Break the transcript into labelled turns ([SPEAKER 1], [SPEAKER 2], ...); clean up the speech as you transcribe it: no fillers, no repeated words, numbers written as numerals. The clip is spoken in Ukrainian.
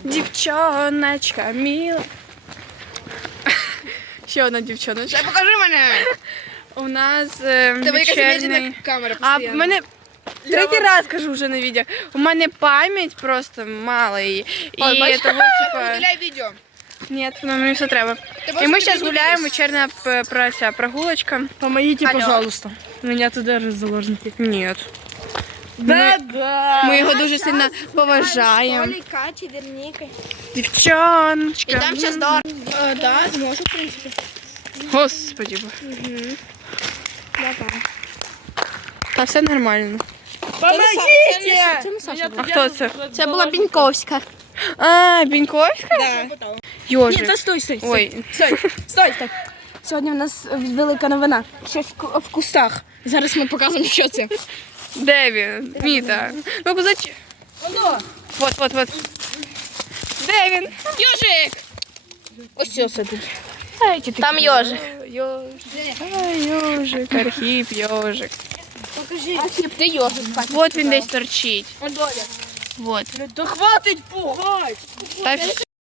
[SPEAKER 1] Дівчоночка міла. Ще одна дівчоночка.
[SPEAKER 2] Покажи мене.
[SPEAKER 1] У нас
[SPEAKER 2] Тебе якась
[SPEAKER 1] вечірний...
[SPEAKER 2] медійна камера
[SPEAKER 1] А
[SPEAKER 2] постійно.
[SPEAKER 1] в мене... Третій раз кажу вже на відео. У мене пам'ять просто мало її. І того, типа...
[SPEAKER 2] Виділяй відео.
[SPEAKER 1] Ні, мені все треба.
[SPEAKER 2] Тебе
[SPEAKER 1] І ми
[SPEAKER 2] ж
[SPEAKER 1] зараз
[SPEAKER 2] не
[SPEAKER 1] гуляємо, вечірня прогулочка.
[SPEAKER 3] Помогите,
[SPEAKER 1] Алло.
[SPEAKER 3] пожалуйста. Меня туда же заложники.
[SPEAKER 1] Ні.
[SPEAKER 3] Да-да.
[SPEAKER 1] Ми його дуже сильно поважаємо.
[SPEAKER 2] Олі, Каті, Верніка.
[SPEAKER 1] Дівчоночка.
[SPEAKER 2] І там зараз Дар. Да, зможу, в принципі.
[SPEAKER 1] Господи. Та все нормально.
[SPEAKER 3] Помогите!
[SPEAKER 1] А хто це?
[SPEAKER 2] Це була Біньковська.
[SPEAKER 1] А, Біньковська?
[SPEAKER 2] Да.
[SPEAKER 1] Йожик.
[SPEAKER 3] Та стой, стой, стой.
[SPEAKER 1] Ой.
[SPEAKER 3] Стой. Сьогодні в нас велика новина. Щось в кустах. Зараз ми покажемо, що це.
[SPEAKER 1] Де він? Міта. Ну, позач... Вот. Де він?
[SPEAKER 3] Йожик! Ось все сидить.
[SPEAKER 2] Там Йожик.
[SPEAKER 1] Йожик, Архіп, Йожик.
[SPEAKER 2] Покажи. Ти Йожик, Катя.
[SPEAKER 1] Вот він десь торчить.
[SPEAKER 2] Доля.
[SPEAKER 1] Вот.
[SPEAKER 3] Да хватить пугать!
[SPEAKER 1] Та